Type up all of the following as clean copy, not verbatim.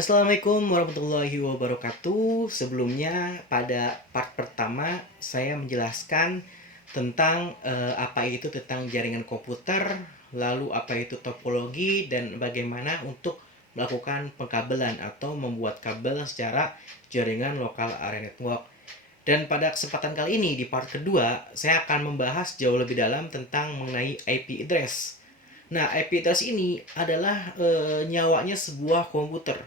Assalamualaikum warahmatullahi wabarakatuh. Sebelumnya, pada part pertama saya menjelaskan tentang apa itu tentang jaringan komputer, lalu apa itu topologi, dan bagaimana untuk melakukan pengkabelan atau membuat kabel secara jaringan lokal area network. Dan pada kesempatan kali ini di part kedua, saya akan membahas jauh lebih dalam tentang mengenai IP address. Nah, IP address ini adalah nyawanya sebuah komputer.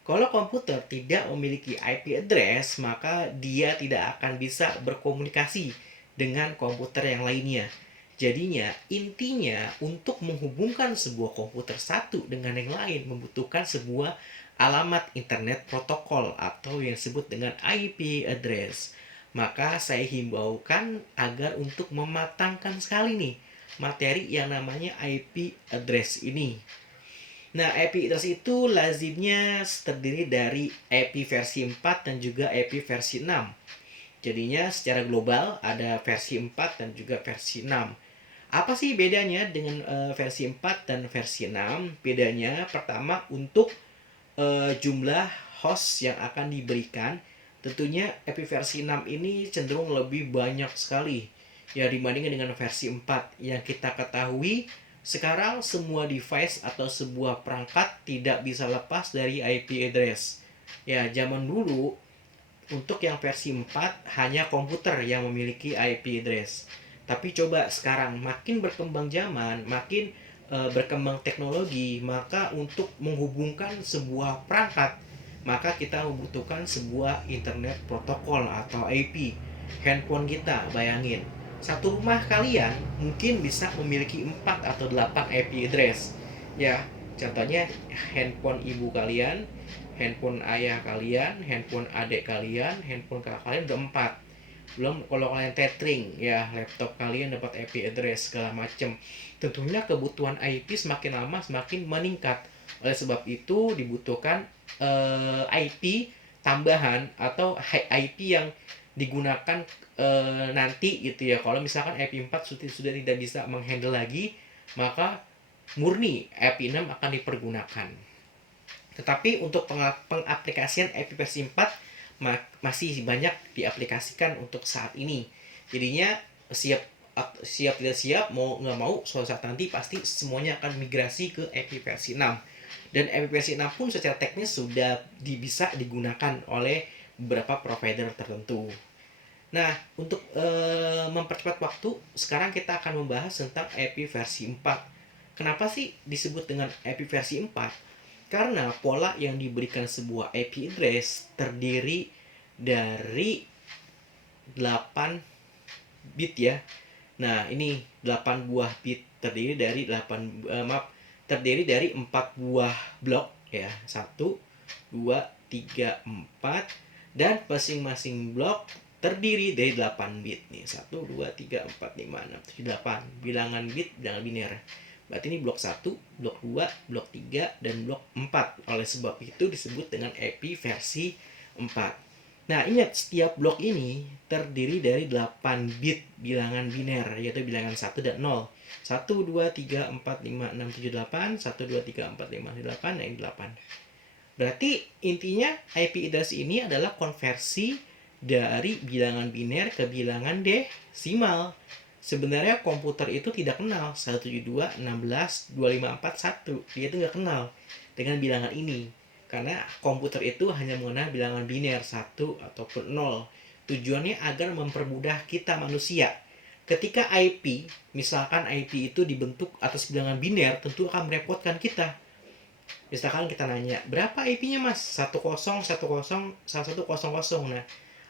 Kalau komputer tidak memiliki IP address, maka dia tidak akan bisa berkomunikasi dengan komputer yang lainnya. Jadinya, intinya untuk menghubungkan sebuah komputer satu dengan yang lain membutuhkan sebuah alamat internet protokol atau yang disebut dengan IP address. Maka saya himbaukan agar untuk mematangkan sekali nih materi yang namanya IP address ini. Nah, IP address itu lazimnya terdiri dari IP versi 4 dan juga IP versi 6. Jadinya secara global ada versi 4 dan juga versi 6. Apa sih bedanya dengan versi 4 dan versi 6? Bedanya pertama untuk jumlah host yang akan diberikan. Tentunya IP versi 6 ini cenderung lebih banyak sekali ya dibandingkan dengan versi 4. Yang kita ketahui sekarang semua device atau sebuah perangkat tidak bisa lepas dari IP address. Ya, zaman dulu untuk yang versi 4 hanya komputer yang memiliki IP address. Tapi coba sekarang makin berkembang zaman, makin berkembang teknologi, maka untuk menghubungkan sebuah perangkat, maka kita membutuhkan sebuah internet protokol atau IP. Handphone kita, bayangin. Satu rumah kalian mungkin bisa memiliki 4 atau 8 IP address. Ya, contohnya handphone ibu kalian, handphone ayah kalian, handphone adik kalian, handphone kakak kalian udah 4. Belum kalau kalian tethering ya, laptop kalian dapat IP address segala macem. Tentunya kebutuhan IP semakin lama semakin meningkat. Oleh sebab itu dibutuhkan IP tambahan atau IP yang digunakan nanti gitu ya. Kalau misalkan IP 4 sudah tidak bisa menghandle lagi, maka murni IP 6 akan dipergunakan. Tetapi untuk pengaplikasian IP versi 4 masih banyak diaplikasikan untuk saat ini. Jadinya siap siap tidak siap, mau nggak mau suatu saat nanti pasti semuanya akan migrasi ke IP versi 6. Dan IP versi 6 pun secara teknis sudah bisa digunakan oleh beberapa provider tertentu. Nah, untuk mempercepat waktu, sekarang kita akan membahas tentang IP versi 4. Kenapa sih disebut dengan IP versi 4? Karena pola yang diberikan sebuah IP address terdiri dari 8 bit ya. Nah, ini 8 buah bit terdiri dari 4 buah blok ya. 1, 2, 3, 4 dan masing-masing blok terdiri dari 8 bit nih. 1, 2, 3, 4, 5, 6, 7, 8 bilangan bit, bilangan biner. Berarti ini blok 1, blok 2, blok 3 dan blok 4. Oleh sebab itu disebut dengan IP versi 4. Nah, ingat setiap blok ini terdiri dari 8 bit bilangan biner, yaitu bilangan 1 dan 0. 1, 2, 3, 4, 5, 6, 7, 8, 1, 2, 3, 4, 5, 6, 7, 8, dan ini 8. Berarti intinya IP address ini adalah konversi dari bilangan biner ke bilangan desimal. Sebenarnya komputer itu tidak kenal 172, 16, 2541. Dia itu nggak kenal dengan bilangan ini. Karena komputer itu hanya mengenal bilangan biner 1 ataupun 0. Tujuannya agar mempermudah kita manusia. Ketika IP, misalkan IP itu dibentuk atas bilangan biner, tentu akan merepotkan kita. Misalkan kita nanya, berapa IP-nya mas? 10101100. Nah,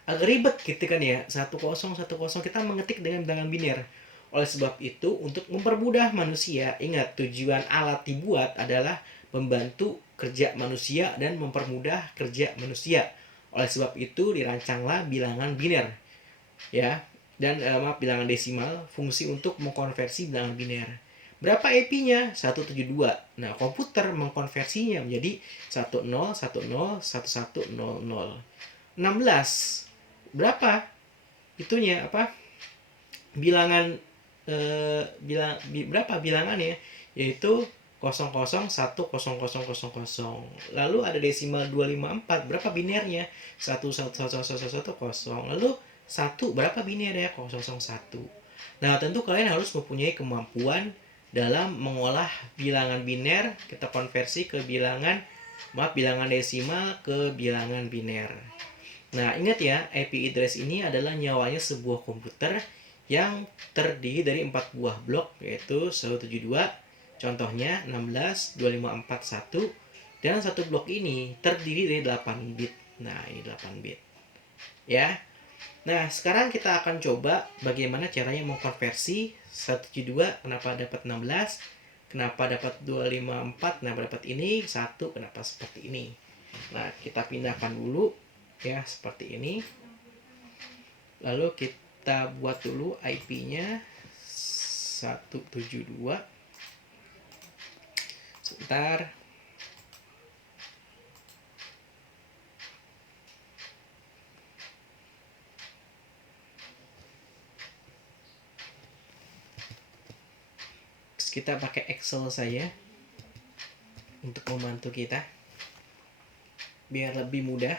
agak ribet gitu kan ya, 1010 kita mengetik dengan bilangan biner. Oleh sebab itu, untuk mempermudah manusia, ingat tujuan alat dibuat adalah membantu kerja manusia dan mempermudah kerja manusia. Oleh sebab itu dirancanglah bilangan biner ya, dan bilangan desimal, fungsi untuk mengkonversi bilangan biner. Berapa IP-nya? 172. Nah, komputer mengkonversinya menjadi 10101100. 16. Berapa? Itunya apa? Bilangan berapa bilangannya? Yaitu 00100000. Lalu ada desimal 254, berapa binernya? 1111110. Lalu 1 berapa binernya? 001. Nah, tentu kalian harus mempunyai kemampuan dalam mengolah bilangan biner, kita konversi ke bilangan desimal ke bilangan biner. Nah, ingat ya, IP address ini adalah nyawanya sebuah komputer yang terdiri dari 4 buah blok, yaitu 172, contohnya 162541, dan satu blok ini terdiri dari 8 bit. Nah, ini 8 bit. Ya. Nah, sekarang kita akan coba bagaimana caranya mengkonversi 172, kenapa dapat 16, kenapa dapat 254, kenapa dapat ini, 1, kenapa seperti ini. Nah, kita pindahkan dulu ya seperti ini. Lalu kita buat dulu IP-nya 172. Sebentar. Kita pakai Excel saja untuk membantu kita biar lebih mudah.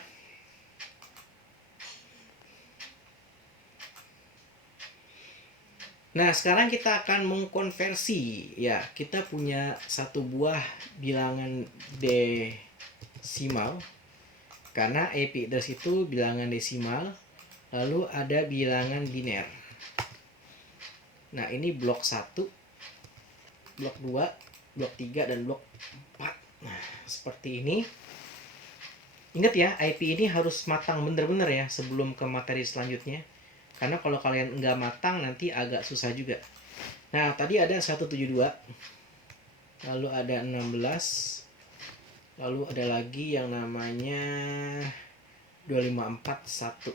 Nah, sekarang kita akan mengkonversi. Ya, kita punya satu buah bilangan desimal. Karena IP address itu bilangan desimal. Lalu ada bilangan biner. Nah, ini blok 1, blok 2, blok 3, dan blok 4. Nah, seperti ini. Ingat ya, IP ini harus matang bener-bener ya sebelum ke materi selanjutnya. Karena kalau kalian nggak matang nanti agak susah juga. Nah, tadi ada 172. Lalu ada 16. Lalu ada lagi yang namanya 2541.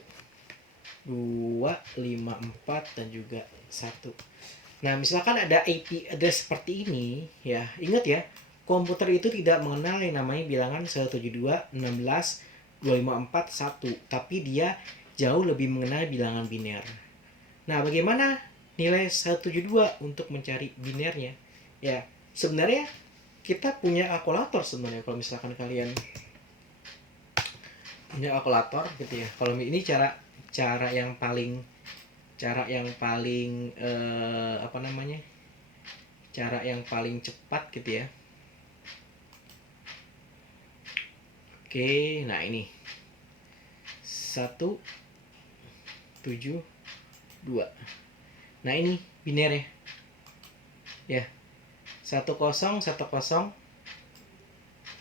254 dan juga 1. Nah, misalkan ada IP address seperti ini, ya, ingat ya, komputer itu tidak mengenal yang namanya bilangan 172, 16, 254, 1, tapi dia jauh lebih mengenal bilangan biner. Nah, bagaimana nilai 172 untuk mencari binernya? Ya, sebenarnya kita punya kalkulator sebenarnya kalau misalkan kalian punya kalkulator gitu ya. Kalau ini cara yang paling cara yang paling cepat gitu ya. Oke, nah ini 172. Nah, ini biner ya. 1010.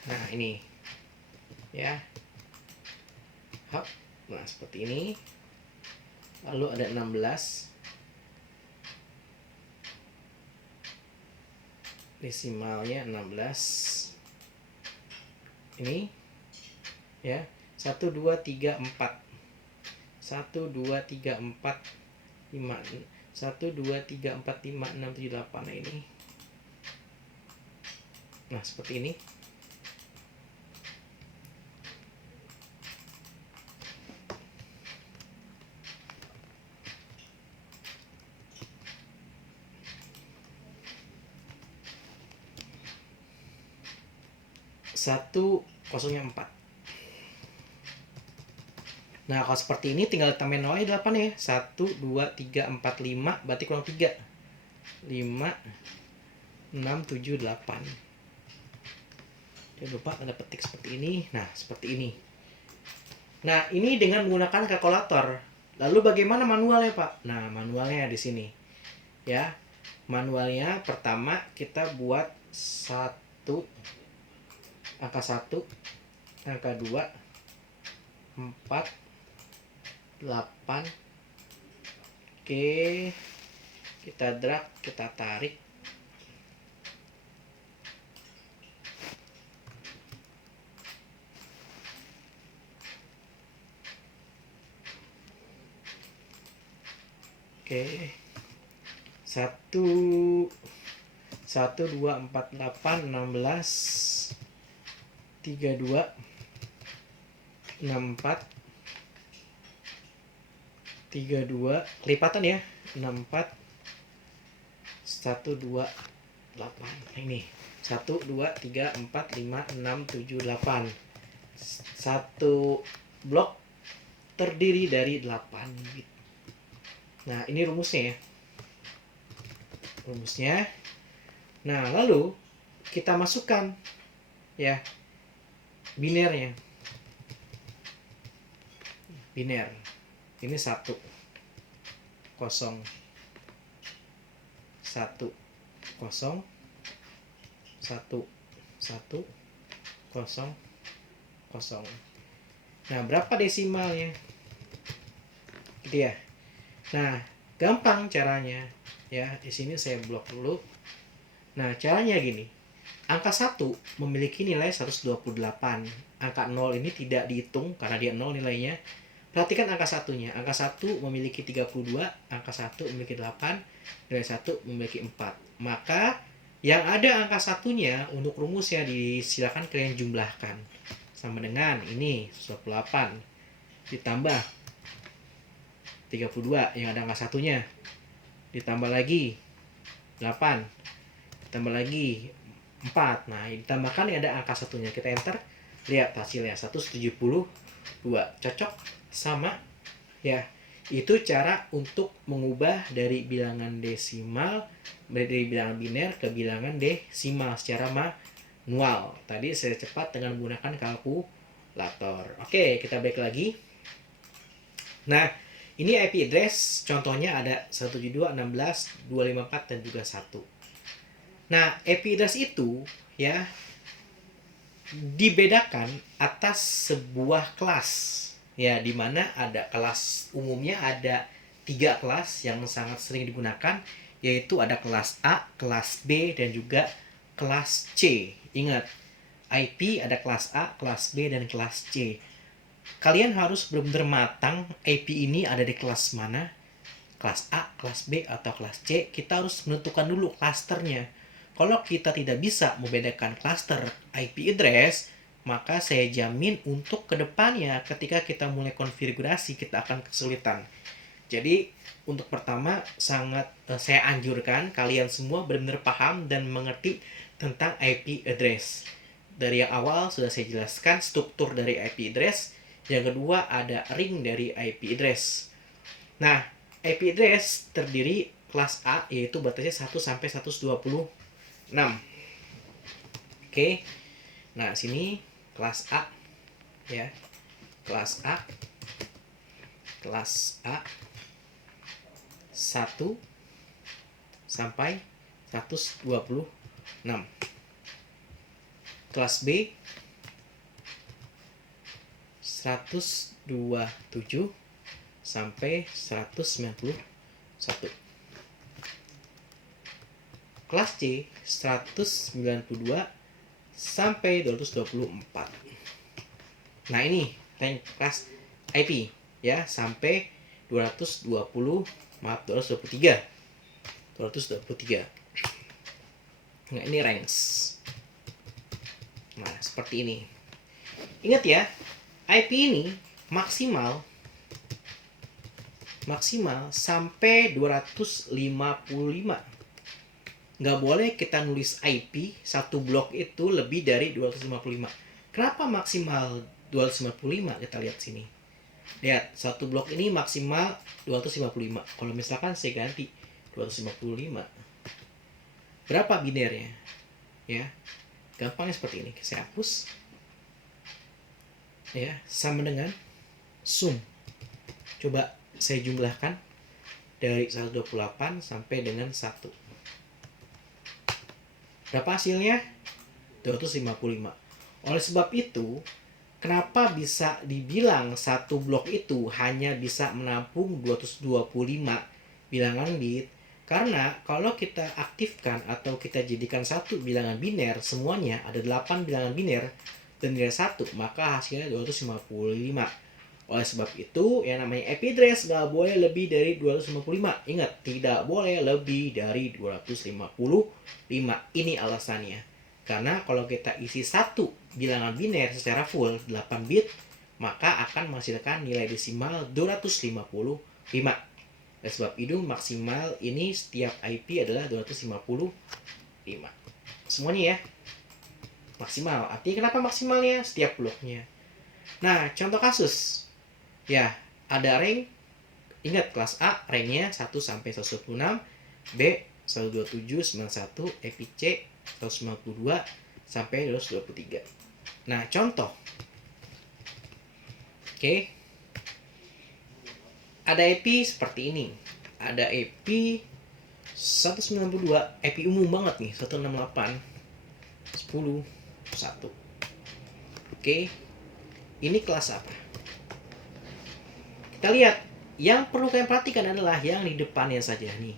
Nah, ini ya. Hop. Nah, seperti ini. Lalu ada 16. Desimalnya 16. Ini ya. 1 2 3 4. 1 2 3 4 5. 1 2 3 4 5 6 7 8. Nah, ini. Nah, seperti ini. Satu kosongnya 4. Nah, kalau seperti ini tinggal tambahin nolnya 8 ya. 1, 2, 3, 4, 5. Berarti kurang 3. 5, 6, 7, 8. Jangan lupa ada petik seperti ini. Nah, seperti ini. Nah, ini dengan menggunakan kalkulator. Lalu bagaimana manualnya, Pak? Nah, manualnya di sini. Ya. Manualnya pertama kita buat 1, angka 1, angka 2, 4, 8. Oke. Kita drag, kita tarik. Oke. 1 2 4 8 16 32 64 32 lipatan ya. 64 1 2 8. Ini 1, 2, 3, 4, 5, 6, 7, 8. Satu blok terdiri dari 8 bit. Nah, ini rumusnya ya. Rumusnya. Nah, lalu kita masukkan ya binernya. Biner. Ini 1, 0, 1, 0, 1, 1, 0, 0. Nah, berapa desimalnya? Gitu ya. Nah, gampang caranya. Ya, di sini saya blok dulu. Nah, caranya gini. Angka 1 memiliki nilai 128. Angka 0 ini tidak dihitung karena dia 0 nilainya. Perhatikan angka satunya. Angka 1 memiliki 32, angka 1 memiliki 8, nilai 1 memiliki 4. Maka yang ada angka satunya untuk rumusnya disilakan kalian jumlahkan. Sama dengan ini 128 ditambah 32 yang ada angka satunya. Ditambah lagi 8. Ditambah lagi 4. Nah, ditambahkan yang ada angka satunya. Kita enter. Lihat hasilnya 172. Cocok sama ya. Itu cara untuk mengubah dari bilangan desimal, dari bilangan biner ke bilangan desimal secara manual. Tadi saya cepat dengan menggunakan kalkulator. Oke, kita balik lagi. Nah, ini IP address contohnya ada 172, 16, 254 dan juga 1. Nah, IP address itu ya dibedakan atas sebuah kelas ya, di mana ada kelas umumnya, ada 3 kelas yang sangat sering digunakan, yaitu ada kelas A, kelas B, dan juga kelas C. Ingat, IP ada kelas A, kelas B, dan kelas C. Kalian harus benar-benar matang IP ini ada di kelas mana, kelas A, kelas B, atau kelas C. Kita harus menentukan dulu klasternya. Kalau kita tidak bisa membedakan klaster IP address, maka saya jamin untuk kedepannya ketika kita mulai konfigurasi kita akan kesulitan. Jadi untuk pertama sangat saya anjurkan kalian semua benar-benar paham dan mengerti tentang IP address. Dari yang awal sudah saya jelaskan struktur dari IP address. Yang kedua ada ring dari IP address. Nah, IP address terdiri kelas A yaitu batasnya 1 sampai 126. Oke. Nah, sini kelas A ya. Kelas A 1 sampai 126. Kelas B 127 sampai 191. Kelas C 192 sampai 224. Nah, ini kelas IP ya sampai 223. Nah, ini range. Nah, seperti ini. Ingat ya, IP ini maksimal sampai 255. Nggak boleh kita nulis IP satu blok itu lebih dari 255. Kenapa maksimal 255? Kita lihat sini. Lihat, satu blok ini maksimal 255. Kalau misalkan saya ganti 255. Berapa binernya? Ya. Gampangnya seperti ini. Saya hapus. Ya, sama dengan sum. Coba saya jumlahkan dari 128 sampai dengan 1. Berapa hasilnya? 255. Oleh sebab itu, kenapa bisa dibilang satu blok itu hanya bisa menampung 225 bilangan bit? Karena kalau kita aktifkan atau kita jadikan satu bilangan biner, semuanya ada 8 bilangan biner dan nilai 1, maka hasilnya 255. Oleh sebab itu, yang namanya IP address nggak boleh lebih dari 255. Ingat, tidak boleh lebih dari 255. Ini alasannya. Karena kalau kita isi satu bilangan biner secara full 8 bit, maka akan menghasilkan nilai desimal 255. Oleh sebab itu, maksimal ini setiap IP adalah 255. Semuanya ya. maksimal. Artinya kenapa maksimalnya? Setiap bloknya. Nah, contoh kasus. Ya, ada rank. Ingat, kelas A ranknya 1 sampai 126, B 127, 91, EPI C 192 sampai 223. Nah, contoh. Oke. Ada EPI seperti ini. Ada EPI 192, EPI umum banget nih, 168, 10, 1. Oke. Ini kelas apa? Kita lihat, yang perlu kalian perhatikan adalah yang di depannya saja nih.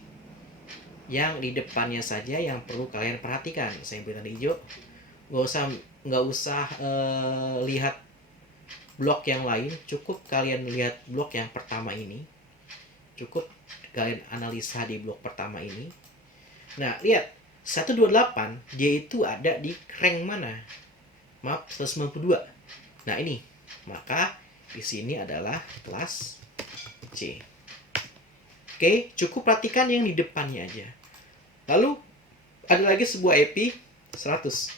Yang di depannya saja yang perlu kalian perhatikan. Saya beri tanda hijau. Nggak usah lihat blok yang lain. Cukup kalian lihat blok yang pertama ini. Cukup kalian analisa di blok pertama ini. Nah, lihat 128 dia itu ada di rank mana? Maaf, 192. Nah, ini. Maka di sini adalah kelas C. Oke, cukup perhatikan yang di depannya aja. Lalu ada lagi sebuah EPI 100.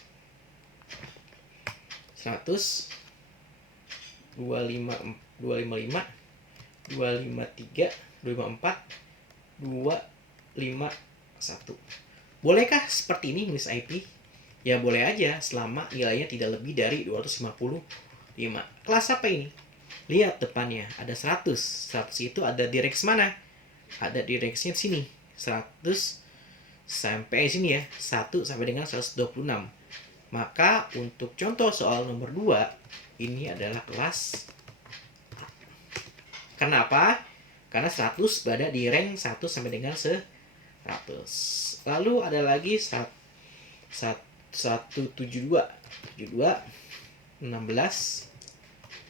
100 255 255 253 254 251. Bolehkah seperti ini nulis IP? Ya boleh aja selama nilainya tidak lebih dari 255. Kelas apa ini? Lihat depannya ada 100. 100 itu ada di range mana? Ada di range-nya sini. 100 sampai sini ya. 1 sampai dengan 126. Maka untuk contoh soal nomor 2, ini adalah kelas A. Kenapa? Karena 100 berada di rank 1 sampai dengan 100. Lalu ada lagi 172, 16,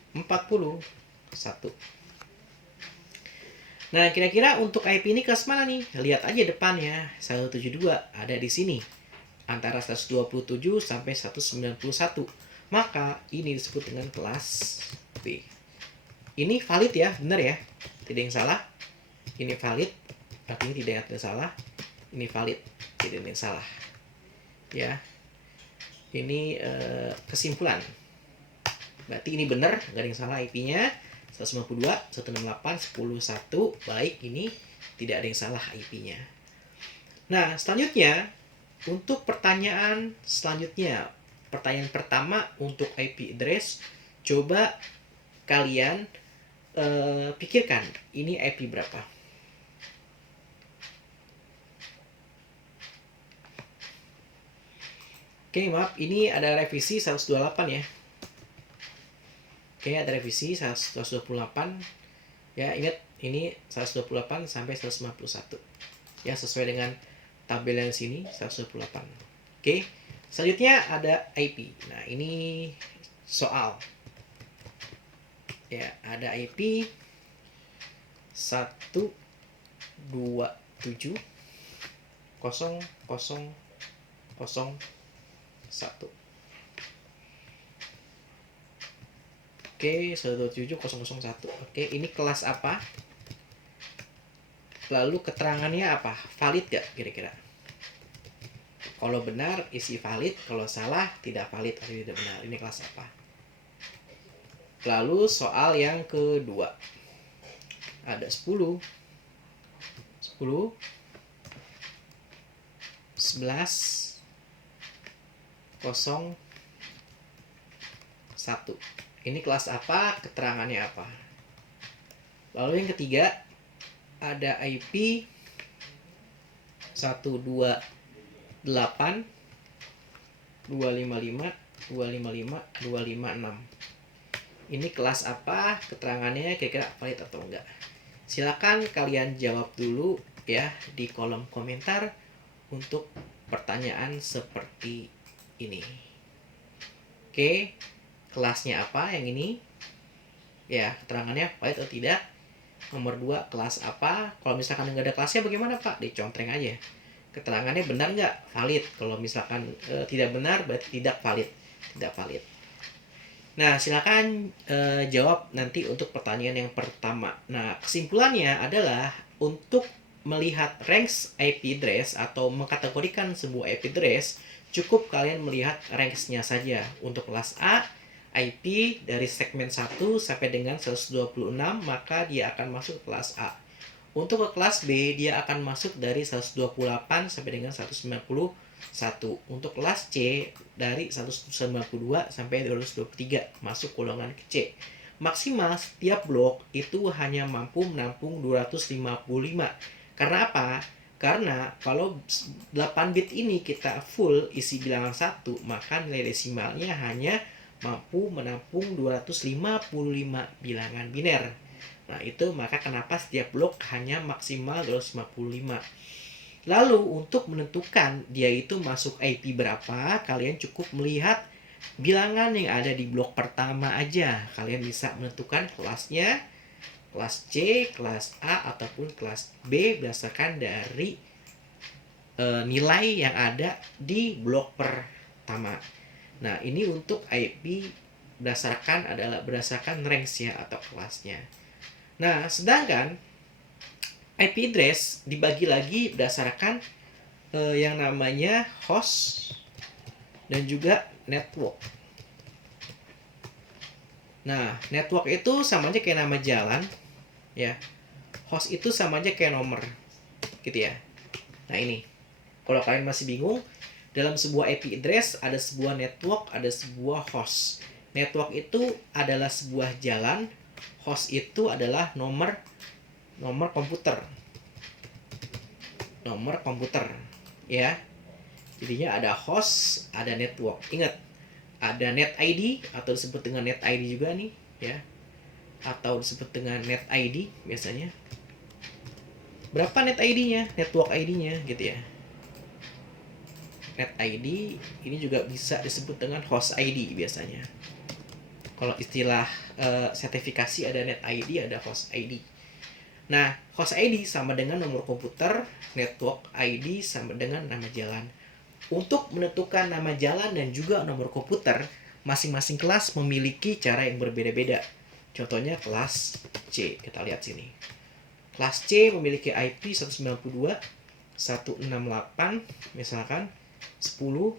40, 1. Nah, kira-kira untuk IP ini kelas mana nih? Lihat aja depannya. 172 ada di sini. Antara 127 sampai 191. Maka ini disebut dengan kelas B. Ini valid ya, benar ya? Tidak yang salah. Ini valid, artinya tidak ada salah. Ini valid, tidak ada yang salah. Ya. Ini kesimpulan. Berarti ini benar, nggak ada yang salah IP-nya. 152, 168, 10, 1. Baik, ini tidak ada yang salah IP-nya. Nah, selanjutnya, untuk pertanyaan selanjutnya. Pertanyaan pertama untuk IP address. Coba kalian pikirkan, ini IP berapa? Oke, maaf, ini ada revisi 128 ya. Oke, ada revisi 128. Ya, ingat ini 128 sampai 151. Ya, sesuai dengan tabel yang sini 128. Oke. Selanjutnya ada IP. Nah, ini soal. Ya, ada IP 127 000 01. Oke, 127.001. Oke, ini kelas apa? Lalu keterangannya apa? Valid gak kira-kira? Kalau benar, isi valid. Kalau salah, tidak valid atau tidak benar. Ini kelas apa? Lalu soal yang kedua. Ada 10. 10. 11. 0. 1. Ini kelas apa? Keterangannya apa? Lalu yang ketiga, ada IP 128 255 255 256. Ini kelas apa? Keterangannya kira-kira valid atau enggak? Silakan kalian jawab dulu ya di kolom komentar untuk pertanyaan seperti ini. Oke. Kelasnya apa yang ini? Ya, keterangannya valid atau tidak? Nomor 2, kelas apa? Kalau misalkan nggak ada kelasnya bagaimana Pak? Dicontreng aja. Keterangannya benar nggak? Valid. Kalau misalkan tidak benar, berarti tidak valid. Tidak valid. Nah, silakan jawab nanti untuk pertanyaan yang pertama. Nah, kesimpulannya adalah untuk melihat range IP address atau mengkategorikan sebuah IP address, cukup kalian melihat range-nya saja. Untuk kelas A, IP dari segmen 1 sampai dengan 126, maka dia akan masuk ke kelas A. Untuk ke kelas B, dia akan masuk dari 128 sampai dengan 191. Untuk kelas C, dari 192 sampai 223, masuk golongan ke C. Maksimal setiap blok itu hanya mampu menampung 255. Karena apa? Karena kalau 8 bit ini kita full isi bilangan 1, maka nilai desimalnya hanya mampu menampung 255 bilangan biner. Nah, itu maka kenapa setiap blok hanya maksimal 255. Lalu untuk menentukan dia itu masuk IP berapa, kalian cukup melihat bilangan yang ada di blok pertama aja. Kalian bisa menentukan kelasnya, kelas C, kelas A, ataupun kelas B berdasarkan dari nilai yang ada di blok pertama. Nah, ini untuk IP berdasarkan range ya atau kelasnya. Nah, sedangkan IP address dibagi lagi berdasarkan yang namanya host dan juga network. Nah, network itu sama aja kayak nama jalan, ya. Host itu sama aja kayak nomor, gitu ya. Nah, ini. Kalau kalian masih bingung, dalam sebuah IP address ada sebuah network, ada sebuah host. Network itu adalah sebuah jalan, host itu adalah nomor komputer. Nomor komputer, ya. Jadinya ada host, ada network. Ingat, ada net ID atau disebut dengan net ID juga nih, ya. Atau disebut dengan net ID biasanya. Berapa net ID-nya? Network ID-nya gitu ya. Net ID ini juga bisa disebut dengan host ID biasanya. Kalau istilah sertifikasi ada net ID, ada host ID. Nah, host ID sama dengan nomor komputer, network ID sama dengan nama jalan. Untuk menentukan nama jalan dan juga nomor komputer, masing-masing kelas memiliki cara yang berbeda-beda. Contohnya kelas C, kita lihat sini. Kelas C memiliki IP 192.168, misalkan 10.1.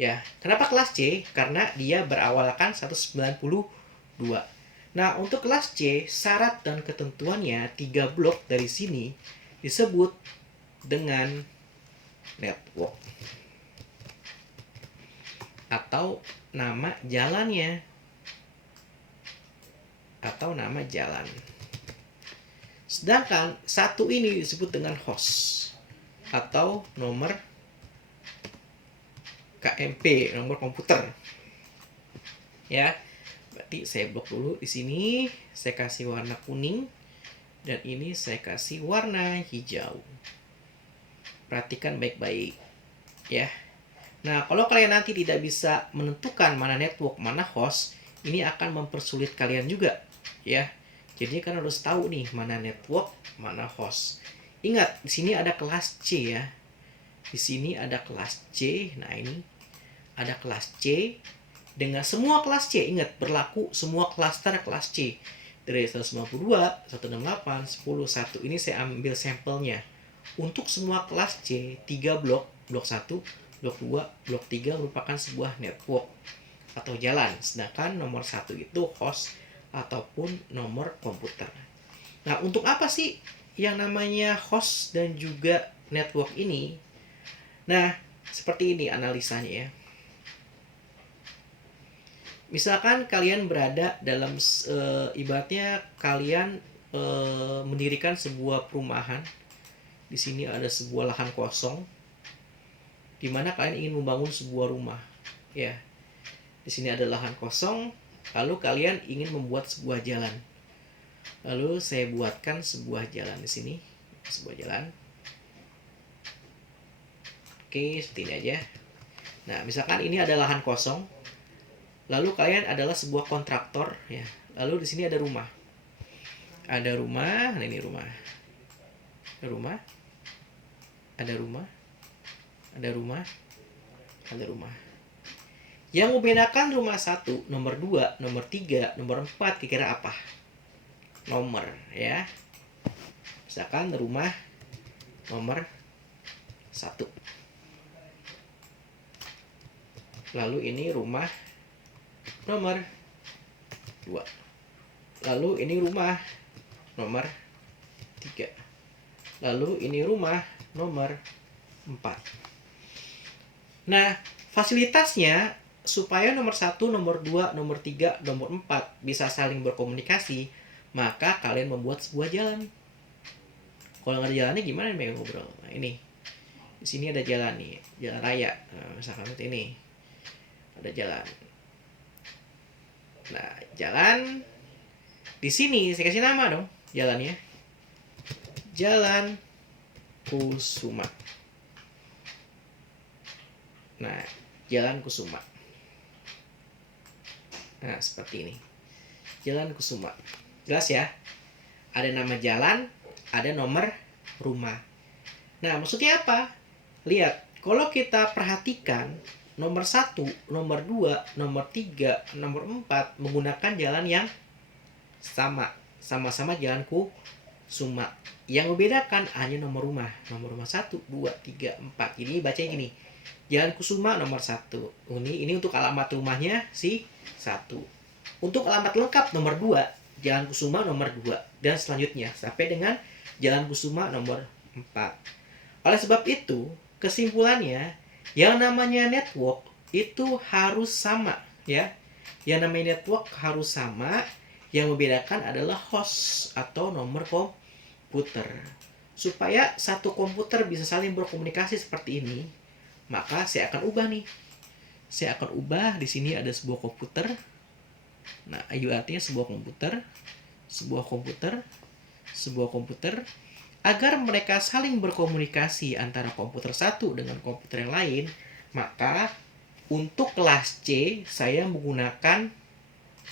Ya, kenapa kelas C? Karena dia berawalkan 192. Nah, untuk kelas C, syarat dan ketentuannya 3 blok dari sini disebut dengan network atau nama jalannya atau nama jalan. Sedangkan satu ini disebut dengan host atau nomor KMP, nomor komputer. Ya. Berarti saya blok dulu di sini, saya kasih warna kuning dan ini saya kasih warna hijau. Perhatikan baik-baik, ya. Nah, kalau kalian nanti tidak bisa menentukan mana network, mana host, ini akan mempersulit kalian juga, ya. Jadi kan harus tahu nih mana network, mana host. Ingat, di sini ada kelas C ya. Di sini ada kelas C. Nah, ini ada kelas C dengan semua kelas C. Ingat, berlaku semua klaster kelas C. Dari 192, 168, 10, 1. Ini saya ambil sampelnya. Untuk semua kelas C, 3 blok, blok 1, blok 2, blok 3 merupakan sebuah network atau jalan. Sedangkan nomor 1 itu host ataupun nomor komputer. Nah, untuk apa sih yang namanya host dan juga network ini? Nah, seperti ini analisanya ya. Misalkan kalian berada dalam ibaratnya kalian mendirikan sebuah perumahan. Di sini ada sebuah lahan kosong di mana kalian ingin membangun sebuah rumah. Ya. Di sini ada lahan kosong, lalu kalian ingin membuat sebuah jalan. Lalu saya buatkan sebuah jalan di sini, sebuah jalan. Oke, seperti ini aja. Nah, misalkan ini ada lahan kosong. Lalu kalian adalah sebuah kontraktor ya. Lalu di sini ada rumah. Ada rumah, nah ini rumah. Ada rumah. Ada rumah. Ada rumah. Ada rumah. Yang membedakan rumah 1, nomor 2, nomor 3, nomor 4 kira-kira apa? Nomor ya. Misalkan rumah nomor 1. Lalu ini rumah nomor 2. Lalu ini rumah nomor 3. Lalu ini rumah nomor 4. Nah, fasilitasnya supaya nomor 1, nomor 2, nomor 3, nomor 4 bisa saling berkomunikasi, maka kalian membuat sebuah jalan. Kalau nggak ada jalannya gimana nih ngobrol? Nah, ini. Di sini ada jalan nih, jalan raya. Nah, misalkan seperti ini. Ada jalan. Nah, jalan di sini saya kasih nama dong jalannya. Jalan Kusuma. Nah, Jalan Kusuma. Nah, seperti ini. Jalan Kusuma. Jelas ya? Ada nama jalan, ada nomor rumah. Nah, maksudnya apa? Lihat, kalau kita perhatikan nomor 1, nomor 2, nomor 3, nomor 4 menggunakan jalan yang sama-sama jalan Kusuma. Yang membedakan hanya nomor rumah. Nomor rumah 1, 2, 3, 4. Ini bacanya gini. Jalan Kusuma nomor 1. Ini untuk alamat rumahnya si 1. Untuk alamat lengkap nomor 2, Jalan Kusuma nomor 2 dan selanjutnya sampai dengan Jalan Kusuma nomor 4. Oleh sebab itu, kesimpulannya yang namanya network itu harus sama ya. Yang namanya network harus sama, yang membedakan adalah host atau nomor komputer. Supaya satu komputer bisa saling berkomunikasi seperti ini, maka saya akan ubah nih. Saya akan ubah di sini ada sebuah komputer. Nah, IU artinya sebuah komputer, sebuah komputer, sebuah komputer, agar mereka saling berkomunikasi antara komputer satu dengan komputer yang lain. Maka untuk kelas C saya menggunakan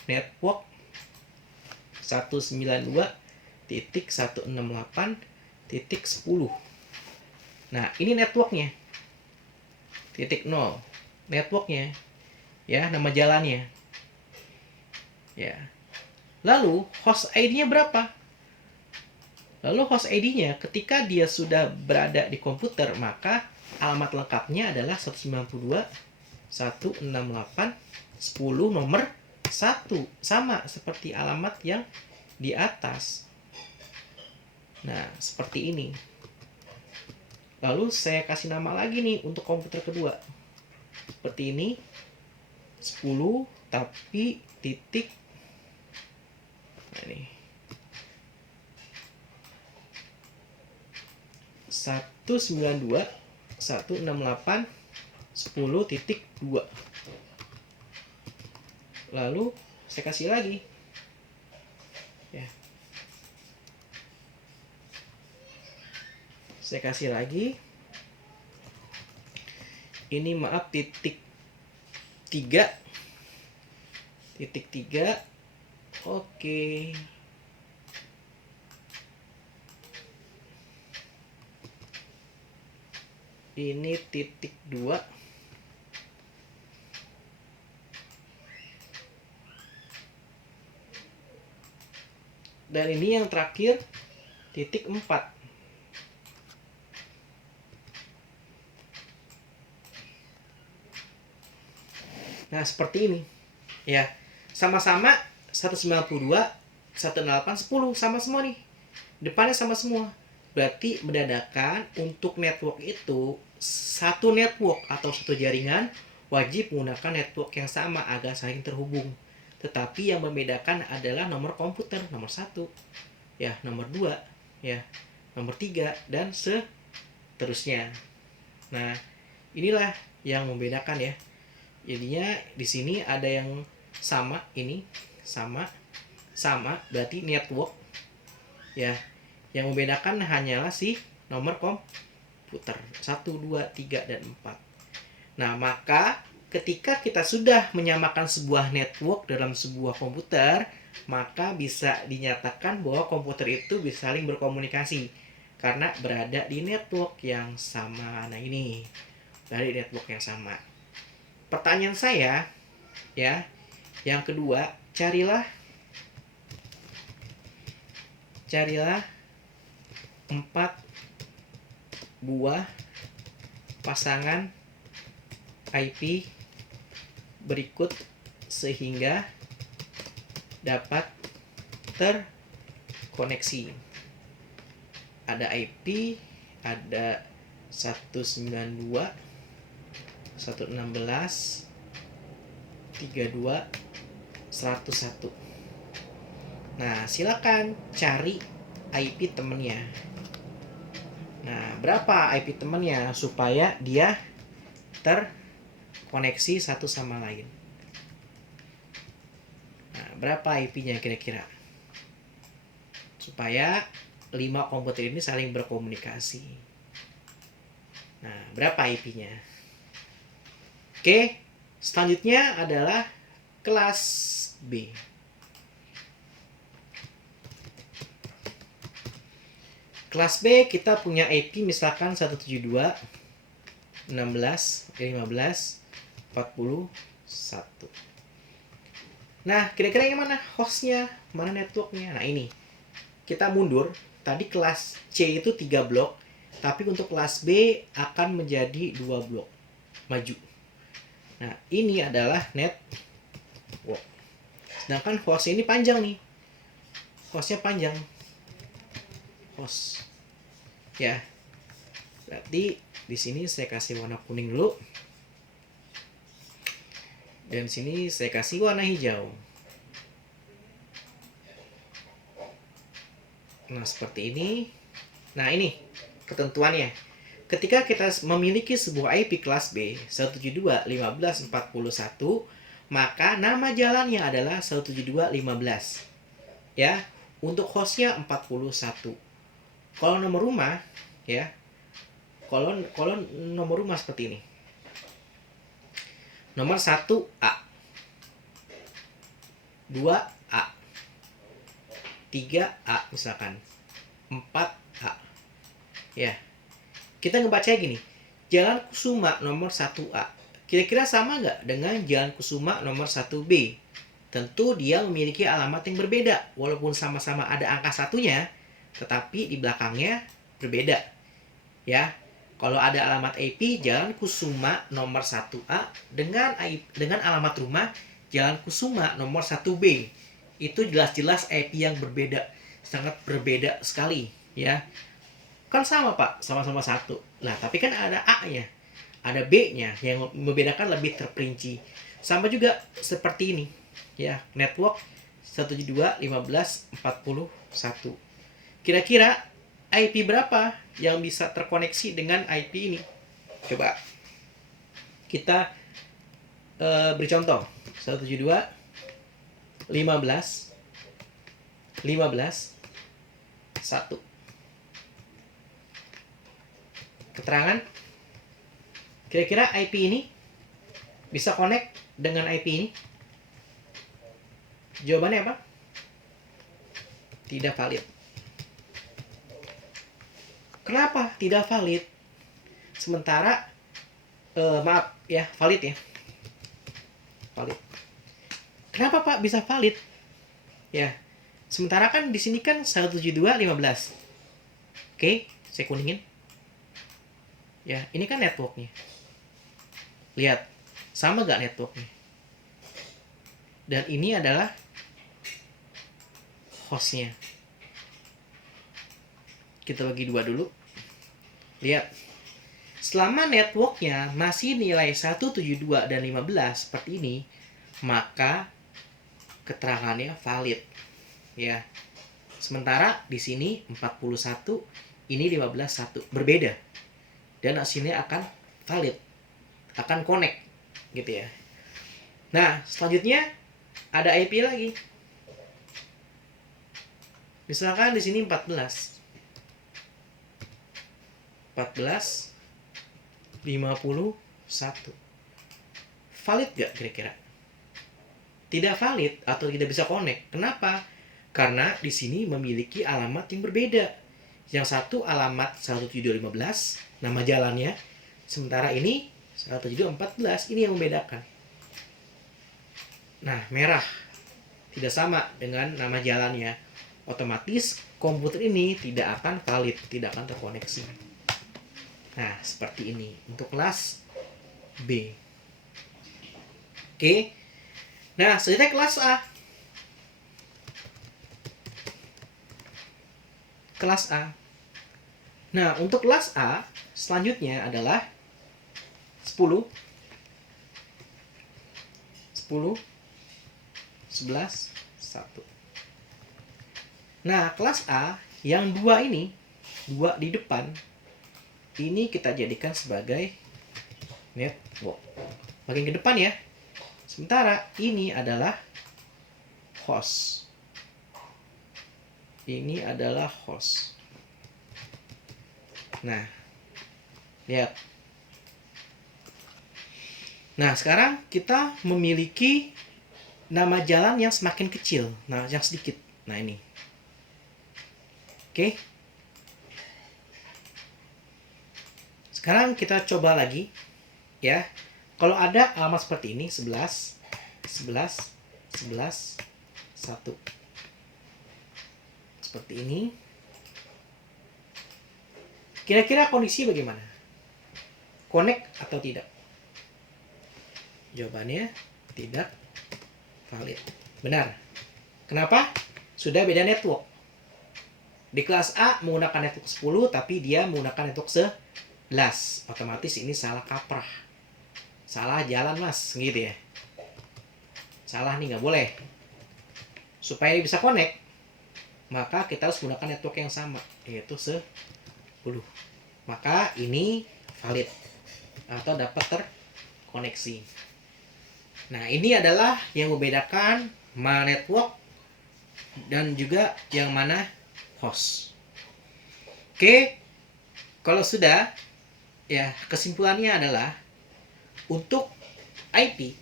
network 192.168.10. Nah, ini networknya. Titik 0. Networknya. Ya, nama jalannya. Ya. Lalu host ID-nya berapa? Lalu host ID-nya ketika dia sudah berada di komputer, maka alamat lengkapnya adalah 192.168.10 nomor 1. Sama seperti alamat yang di atas. Nah, seperti ini. Lalu saya kasih nama lagi nih untuk komputer kedua. Seperti ini. 10 tapi titik. Nah, ini. 192.168.10.2. Lalu saya kasih lagi. Ya. Saya kasih lagi. Ini maaf titik 3. Titik 3. Oke. Ini titik 2. Dan ini yang terakhir titik 4. Nah, seperti ini. Ya. Sama-sama 192.168.10 sama semua nih. Depannya sama semua. Berarti mendadakan untuk network itu satu network atau satu jaringan wajib menggunakan network yang sama agar saling terhubung. Tetapi yang membedakan adalah nomor komputer, nomor 1, ya, nomor 2, ya, nomor 3 dan seterusnya. Nah, inilah yang membedakan ya. Jadinya di sini ada yang sama, ini sama berarti network ya. Yang membedakan hanyalah si nomor komputer 1, 2, 3 dan 4. Nah, maka ketika kita sudah menyamakan sebuah network dalam sebuah komputer, maka bisa dinyatakan bahwa komputer itu bisa saling berkomunikasi karena berada di network yang sama. Nah, ini dari network yang sama. Pertanyaan saya ya, yang kedua, carilah 4 buah pasangan IP berikut sehingga dapat terkoneksi. Ada IP, ada 192, 116, 32, 101. Nah, silakan cari IP temennya. Nah, berapa IP temennya supaya dia terkoneksi satu sama lain. Nah, berapa IP-nya kira-kira? Supaya 5 komputer ini saling berkomunikasi. Nah, berapa IP-nya? Oke, selanjutnya adalah kelas B. Kelas B kita punya IP misalkan 172, 16, 15, 41. Nah, kira-kira yang mana hostnya, mana networknya? Nah, ini. Kita mundur. Tadi kelas C itu 3 blok, tapi untuk kelas B akan menjadi 2 blok. Maju. Nah, ini adalah network. Sedangkan host ini panjang nih. Hostnya panjang. Host. Ya. Berarti di sini saya kasih warna kuning dulu. Dan sini saya kasih warna hijau. Nah, seperti ini. Nah, ini ketentuannya. Ketika kita memiliki sebuah IP kelas B 172.15.41, maka nama jalannya adalah 172.15. Ya, untuk hostnya 41. Kalau nomor rumah, ya, kalau nomor rumah seperti ini. Nomor 1A, 2A, 3A misalkan, 4A. Ya. Kita ngebaca gini. Jalan Kusuma nomor 1A. Kira-kira sama nggak dengan Jalan Kusuma nomor 1B? Tentu dia memiliki alamat yang berbeda. Walaupun sama-sama ada angka satunya, tetapi di belakangnya berbeda. Ya. Kalau ada alamat IP Jalan Kusuma nomor 1A dengan alamat rumah Jalan Kusuma nomor 1B. Itu jelas-jelas IP yang berbeda, sangat berbeda sekali, ya. Kan sama Pak, sama-sama satu. Nah, tapi kan ada A-nya, ada B-nya yang membedakan lebih terperinci. Sama juga seperti ini, ya, network 172.15.41. Kira-kira IP berapa yang bisa terkoneksi dengan IP ini? Coba kita beri contoh. 172, 15, 15, 1. Keterangan, kira-kira IP ini bisa connect dengan IP ini? Jawabannya apa? Tidak valid. Kenapa tidak valid? Sementara maaf ya, valid ya. Valid. Kenapa Pak bisa valid? Ya. Sementara kan di sini kan 172.15. Oke, saya kuningin. Ya, ini kan networknya. Lihat, sama gak networknya? Dan ini adalah hostnya. Kita bagi 2 dulu. Lihat, selama networknya masih nilai 172 dan 15 seperti ini, maka keterangannya valid. Ya. Sementara di sini 41, ini 15.1, berbeda. Dan hasilnya akan valid, akan connect, gitu ya. Nah, selanjutnya ada IP lagi. Misalkan di sini 14, 51. Valid gak kira-kira? Tidak valid atau tidak bisa connect. Kenapa? Karena di sini memiliki alamat yang berbeda. Yang satu alamat 172.15, nama jalannya. Sementara ini 172.14, ini yang membedakan. Nah, merah. Tidak sama dengan nama jalannya. Otomatis komputer ini tidak akan valid, tidak akan terkoneksi. Nah, seperti ini untuk kelas B. Oke. Nah, selanjutnya kelas A. Kelas A. Nah, untuk kelas A selanjutnya adalah 10, 10, 11, 1. Nah, kelas A yang dua ini, dua di depan, ini kita jadikan sebagai network. Bagian ke depan ya. Sementara ini adalah host. Ini adalah host. Nah, lihat. Nah, sekarang kita memiliki nama jalan yang semakin kecil. Nah, yang sedikit. Nah, ini. Oke. Sekarang kita coba lagi. Ya. Kalau ada alamat seperti ini, 11, 11, 11, 1. Seperti ini. Kira-kira kondisi bagaimana? Connect atau tidak? Jawabannya tidak valid. Benar. Kenapa? Sudah beda network. Di kelas A menggunakan network 10, tapi dia menggunakan network 11. Otomatis ini salah kaprah. Salah jalan mas, gitu ya. Salah nih, nggak boleh. Supaya bisa connect, maka kita harus menggunakan network yang sama, yaitu 10. Maka ini valid atau dapat terkoneksi. Nah, ini adalah yang membedakan mana network dan juga yang mana host. Oke, kalau sudah, ya kesimpulannya adalah untuk IP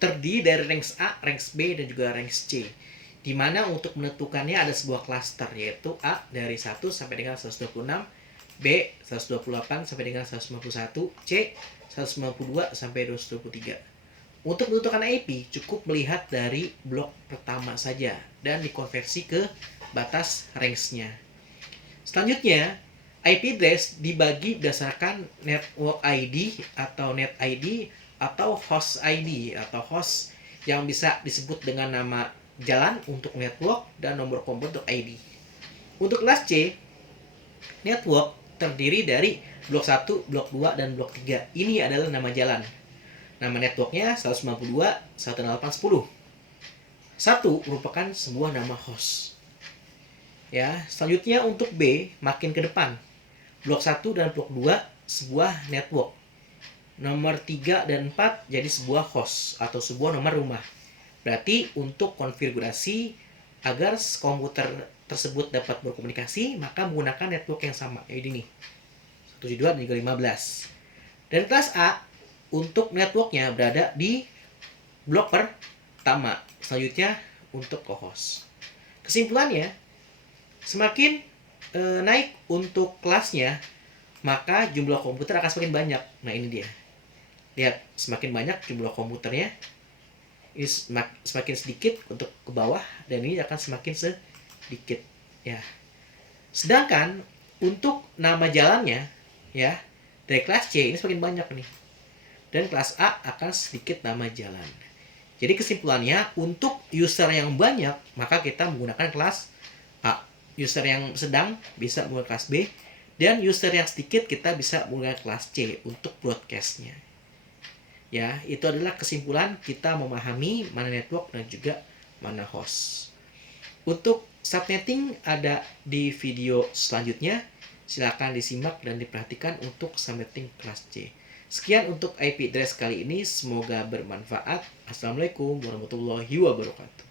terdiri dari range A, range B, dan juga range C. Di mana untuk menentukannya ada sebuah klaster, yaitu A dari 1 sampai dengan 126, B 128 sampai dengan 151, C 192 sampai 223. Untuk menentukan IP cukup melihat dari blok pertama saja dan dikonversi ke batas range-nya. Selanjutnya, IP address dibagi berdasarkan network ID atau net ID atau host ID atau host yang bisa disebut dengan nama jalan untuk network dan nomor komputer untuk ID. Untuk kelas C, network terdiri dari blok 1, blok 2, dan blok 3. Ini adalah nama jalan. Nama networknya 192, 108, 10. 1 merupakan sebuah nama host. Ya, selanjutnya untuk B makin ke depan. Blok 1 dan blok 2 sebuah network. Nomor 3 dan 4 jadi sebuah host atau sebuah nomor rumah. Berarti untuk konfigurasi agar komputer tersebut dapat berkomunikasi, maka menggunakan network yang sama. Yaitu ini. 172 dan juga 15. Dan kelas A untuk networknya berada di blok pertama. Selanjutnya untuk co-host. Kesimpulannya, semakin naik untuk kelasnya, maka jumlah komputer akan semakin banyak. Nah, ini dia. Lihat, semakin banyak jumlah komputernya, ini semakin sedikit untuk ke bawah, dan ini akan semakin sedikit. Ya. Sedangkan untuk nama jalannya, ya, dari kelas C ini semakin banyak nih. Dan kelas A akan sedikit nama jalan. Jadi kesimpulannya, untuk user yang banyak, maka kita menggunakan kelas A. User yang sedang bisa menggunakan kelas B, dan user yang sedikit kita bisa menggunakan kelas C untuk broadcastnya. Ya, itu adalah kesimpulan kita memahami mana network dan juga mana host. Untuk subnetting ada di video selanjutnya. Silakan disimak dan diperhatikan untuk subnetting kelas C. Sekian untuk IP address kali ini. Semoga bermanfaat. Assalamualaikum warahmatullahi wabarakatuh.